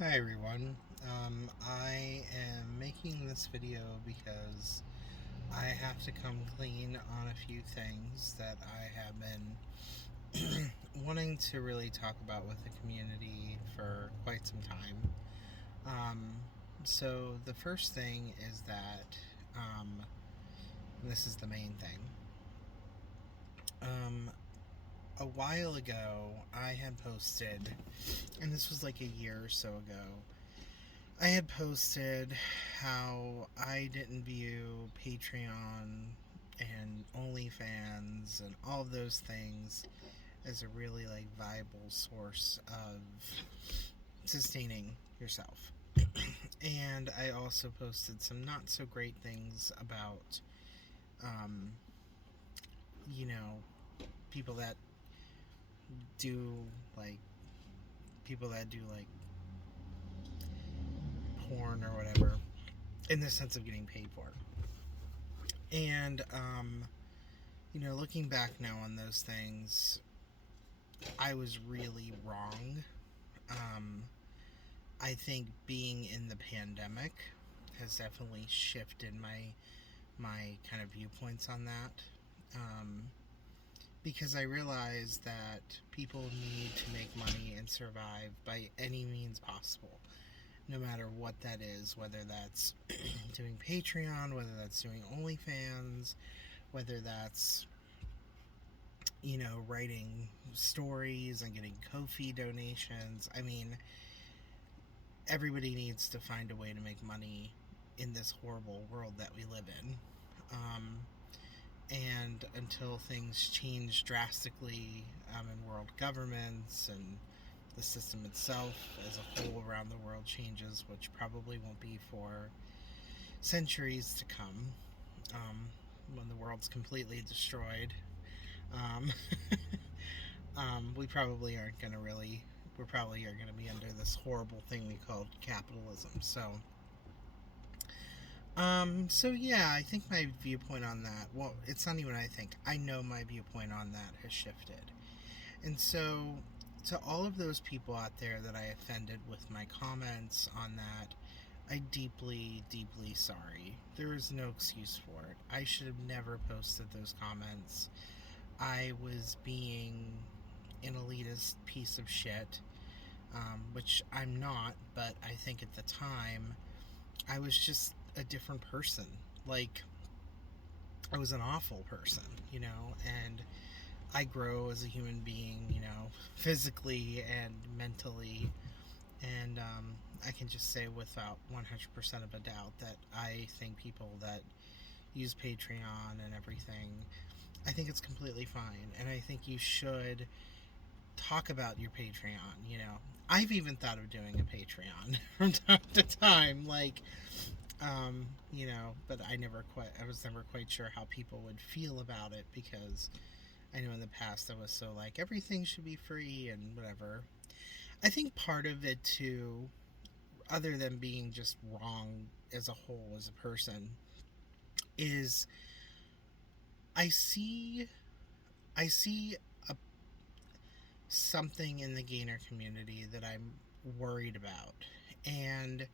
Hi everyone. I am making this video because I have to come clean on a few things that I have been wanting to really talk about with the community for quite some time. Um, so, the first thing is that, and this is the main thing. Um, a while ago, I had posted, and this was like a year or so ago, I had posted how I didn't view Patreon and OnlyFans and all of those things as a really viable source of sustaining yourself. And I also posted some not so great things about, um, you know, people that do like people that do porn or whatever in the sense of getting paid for it. And looking back now on those things, I was really wrong. Um, I think being in the pandemic has definitely shifted my kind of viewpoints on that. Um, because I realize that people need to make money and survive by any means possible, no matter what that is, whether that's doing Patreon, whether that's doing OnlyFans, whether that's writing stories and getting Ko-fi donations. I mean, everybody needs to find a way to make money in this horrible world that we live in. Um, and until things change drastically in world governments and the system itself as a whole around the world changes, which probably won't be for centuries to come, when the world's completely destroyed. Um, we probably aren't going to really. We probably are going to be under this horrible thing we call capitalism. So yeah, I think my viewpoint on that. Well, it's not even I think. I know my viewpoint on that has shifted, and so to all of those people out there that I offended with my comments on that, I deeply, deeply sorry. There is no excuse for it. I should have never posted those comments. I was being an elitist piece of shit, which I'm not, but I think at the time I was just a different person. I was an awful person, and I grow as a human being, physically and mentally. And I can just say without 100% of a doubt that I think people that use Patreon and everything, I think it's completely fine. And I think you should talk about your Patreon. I've even thought of doing a Patreon from time to time, but I was never quite sure how people would feel about it, because I know in the past I was so everything should be free and whatever. I think part of it too, other than being just wrong as a whole as a person, is I see I see a something in the gainer community that I'm worried about. And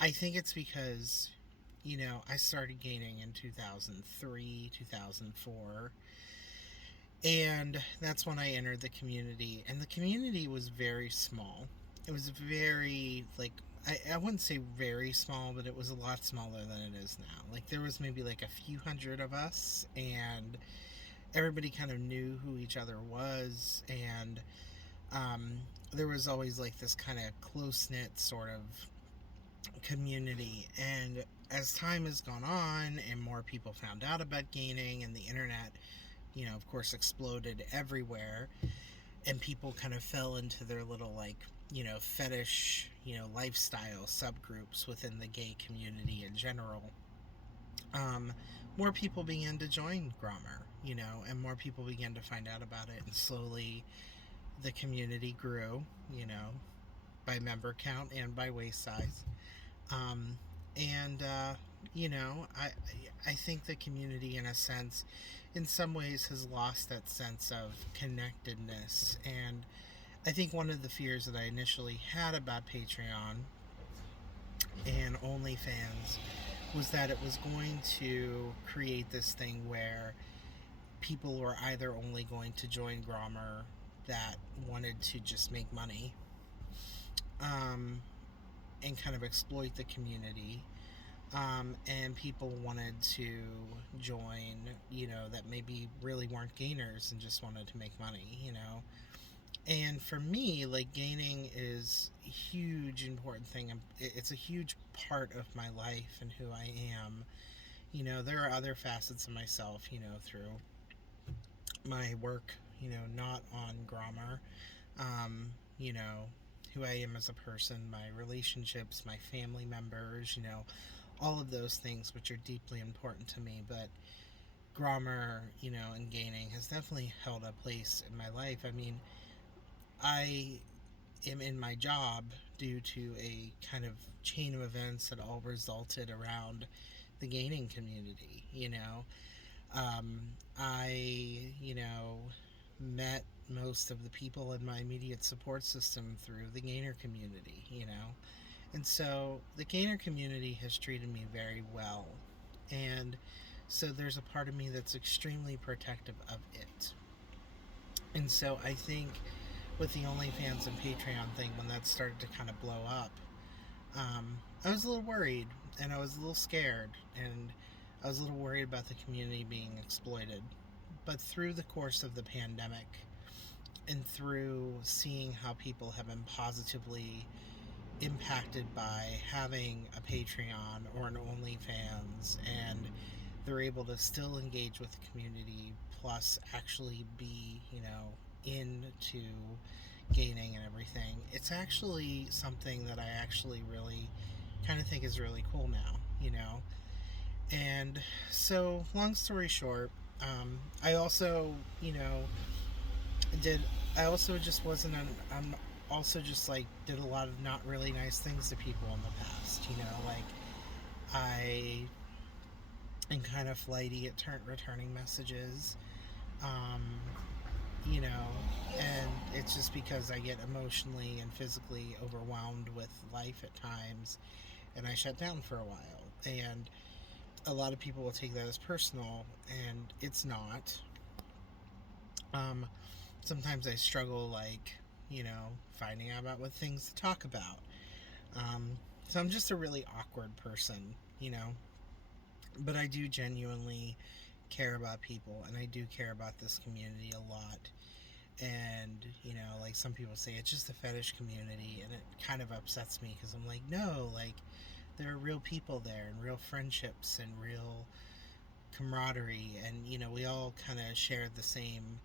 I think it's because, I started gaining in 2003, 2004. And that's when I entered the community. And the community was very small. It was very, I wouldn't say very small, but it was a lot smaller than it is now. There was maybe a few hundred of us, and everybody kind of knew who each other was. And there was always this kind of close knit sort of community. And as time has gone on and more people found out about gaining, and the internet, of course, exploded everywhere, and people kind of fell into their little fetish, lifestyle subgroups within the gay community in general. um, More people began to join Grommer, and more people began to find out about it, and slowly the community grew, by member count and by waist size. Um, and I think the community, in a sense, in some ways, has lost that sense of connectedness. And I think one of the fears that I initially had about Patreon and OnlyFans was that it was going to create this thing where people were either only going to join Grommer that wanted to just make money, um, and kind of exploit the community, and people wanted to join, that maybe really weren't gainers and just wanted to make money. And for me, like, gaining is a huge important thing. It's a huge part of my life and who I am. There are other facets of myself, through my work, not on Grommer, you know, who I am as a person, my relationships, my family members, all of those things which are deeply important to me. But Grommer, and gaining has definitely held a place in my life. I mean, I am in my job due to a kind of chain of events that all resulted around the gaining community. Um, I met most of the people in my immediate support system through the gainer community. And so the gainer community has treated me very well. And so there's a part of me that's extremely protective of it. And so I think with the OnlyFans and Patreon thing, when that started to kind of blow up, I was a little worried and I was a little scared and I was a little worried about the community being exploited. But through the course of the pandemic and through seeing how people have been positively impacted by having a Patreon or an OnlyFans, and they're able to still engage with the community plus actually be, into gaining and everything, it's actually something that I actually really kind of think is really cool now. And so, long story short, I also, did, I also just wasn't, I'm also just like did a lot of not really nice things to people in the past. Like I am kind of flighty at returning messages, um, you know, and it's just because I get emotionally and physically overwhelmed with life at times, and I shut down for a while. And a lot of people will take that as personal, and it's not. Um, Sometimes I struggle, like, finding out about what things to talk about. Um, so I'm just a really awkward person. But I do genuinely care about people, and I do care about this community a lot. And like some people say, it's just a fetish community, and it kind of upsets me because I'm like, no, like there are real people there, and real friendships, and real camaraderie, and we all kind of shared the same,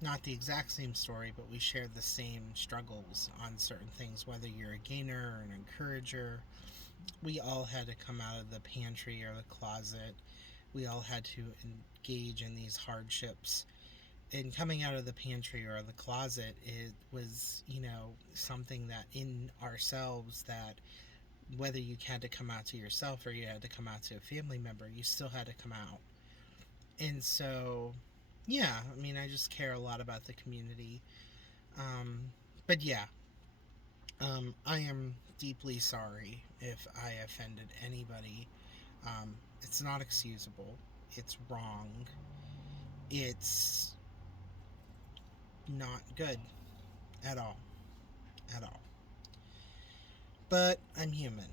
not the exact same story, but we shared the same struggles on certain things. Whether you're a gainer or an encourager, we all had to come out of the pantry or the closet. We all had to engage in these hardships. And coming out of the pantry or the closet, it was, something that in ourselves, that whether you had to come out to yourself or you had to come out to a family member, you still had to come out. And so, yeah, I mean, I just care a lot about the community. Um, but yeah, I am deeply sorry if I offended anybody. It's not excusable. It's wrong. It's not good at all. At all. But I'm human,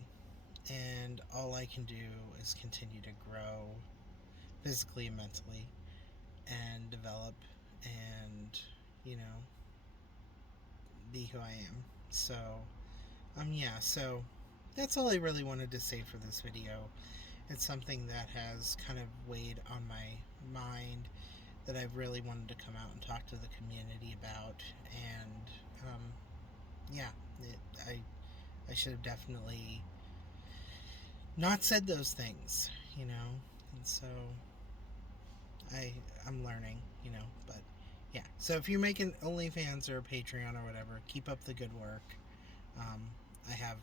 and all I can do is continue to grow physically and mentally and develop and, you know, be who I am. So, yeah, so that's all I really wanted to say for this video. It's something that has kind of weighed on my mind that I've really wanted to come out and talk to the community about. And, yeah, I should have definitely not said those things. And so I'm learning. But yeah. So if you're making OnlyFans or Patreon or whatever, keep up the good work. Um, I have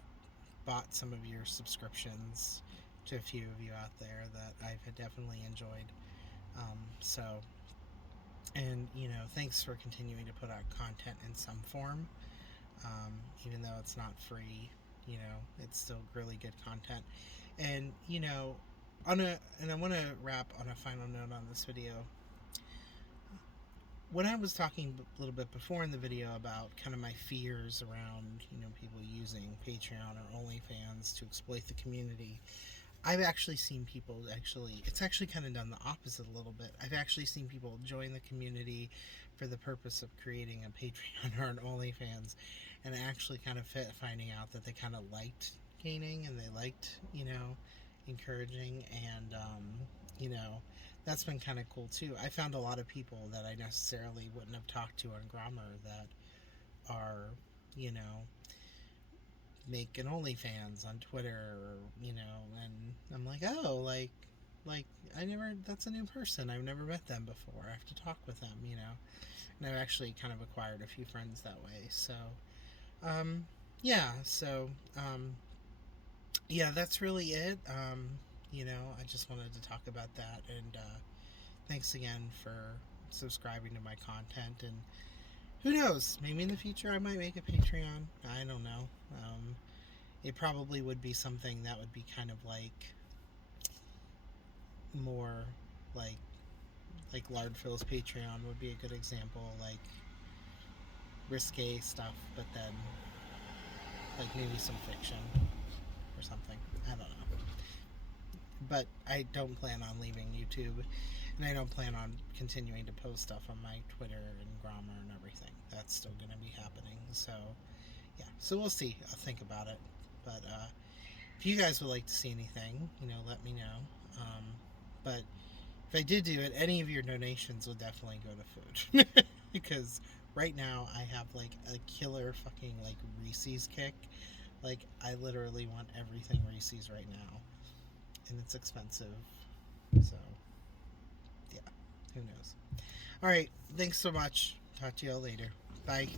bought some of your subscriptions to a few of you out there that I've definitely enjoyed. So And, you know, thanks for continuing to put out content in some form. Even though it's not free, you know, it's still really good content. And, you know, and I want to wrap on a final note on this video. When I was talking a little bit before in the video about kind of my fears around, you know, people using Patreon or OnlyFans to exploit the community, I've actually seen people it's actually kind of done the opposite a little bit. I've actually seen people join the community for the purpose of creating a Patreon or an OnlyFans, and actually kind of finding out that they kind of liked gaining and they liked, you know, encouraging, and, you know, that's been kind of cool too. I found a lot of people that I necessarily wouldn't have talked to on Grommer that are, you know, make an OnlyFans on Twitter, or, you know, and I'm like, oh, like I never. That's a new person. I've never met them before. I have to talk with them, you know. And I've actually kind of acquired a few friends that way. So, um, yeah. So, yeah, that's really it. You know, I just wanted to talk about that, and thanks again for subscribing to my content. And who knows? Maybe in the future I might make a Patreon. I don't know. It probably would be something that would be kind of like more like Lardfill's Patreon would be a good example, like risque stuff, but then like maybe some fiction or something. I don't know. But I don't plan on leaving YouTube, and I don't plan on continuing to post stuff on my Twitter and Grommer and everything. That's still going to be happening. So yeah, so we'll see. I'll think about it. But if you guys would like to see anything, you know, let me know. But if I did do it, any of your donations will definitely go to food. Because right now I have like a killer fucking like Reese's kick. Like I literally want everything Reese's right now, and it's expensive. So yeah, who knows? All right, thanks so much. Talk to y'all later. Bye.